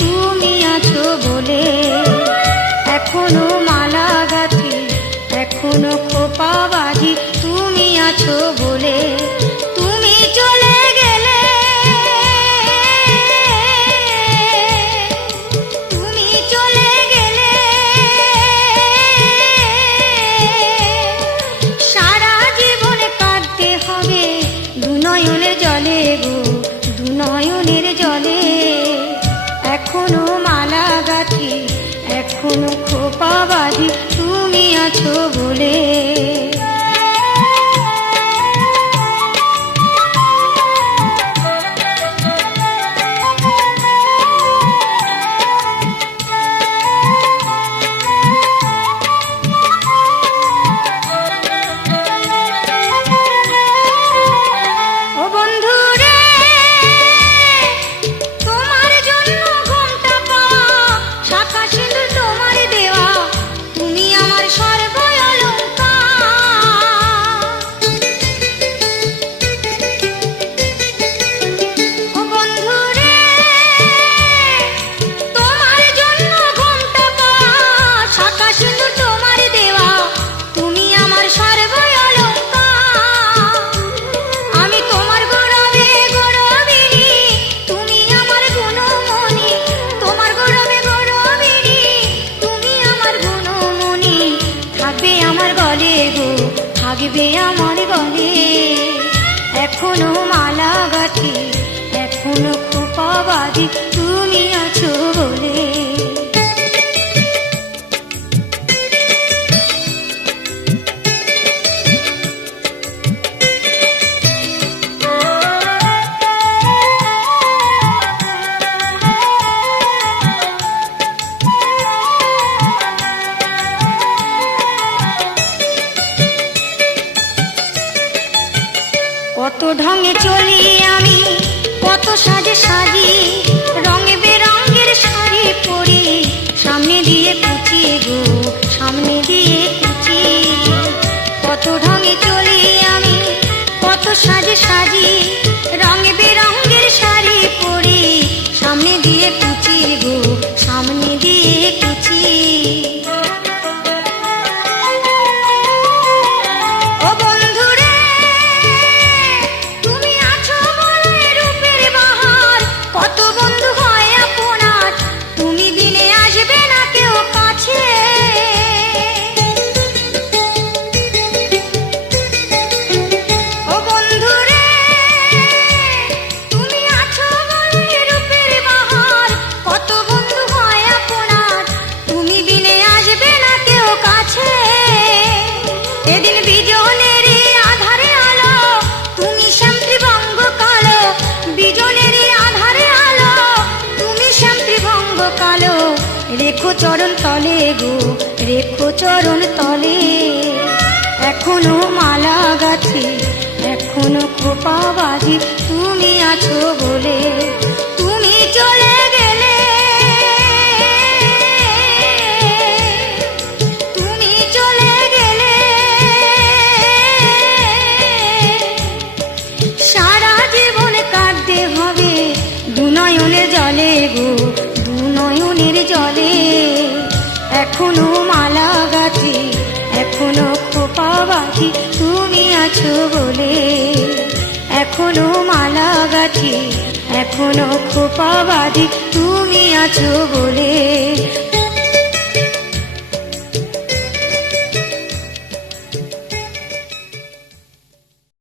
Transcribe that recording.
তুমি আছো বলে। এখনো মালা গাথি, এখনো খোপা বাঁধি, তুমি আছো বলে। তুমি চলে গেলে, তুমি চলে গেলে, সারা জীবনে কাঁদতে হবে দুনয়নের জলে গো, দুনয়নের জলে। এখনো মালা গাথি, এখনো খোপা বাঁধি, তুমি আছো বলে। থাকবে আমার গলে। এখনো মালা গাথি, এখনো খোপা বাঁধি, তুমি আছো বলে। কত ঢঙে চলি আমি, কত সাজে সাজি, রঙে বেরঙের শাড়ি পরি, সামনে দিয়ে কুচি গো, সামনে দিয়ে কুচি। কত ঢঙে চলি আমি, কত সাজে সাজি, রঙে বেরঙের শাড়ি পরি, সামনে দিয়ে কুচি গো, সামনে দিয়ে কুচি। রেখো চরণ তলে গো, রেখো চরণ তলে। এখনো মালা গাথি, এখনো খোপা বাঁধি, তুমি আছো বলে। তুমি চলে গেলে, তুমি চলে গেলে, সারা জীবন কাঁদতে হবে দুনয়নের জলে গো, দুনয়নের জলে। এখনো মালা গাথি, এখনো খোপা বাঁধি, তুমি আছো বলে। এখনো মালা গাথি, এখনো খোপা বাঁধি, তুমি আছো বলে।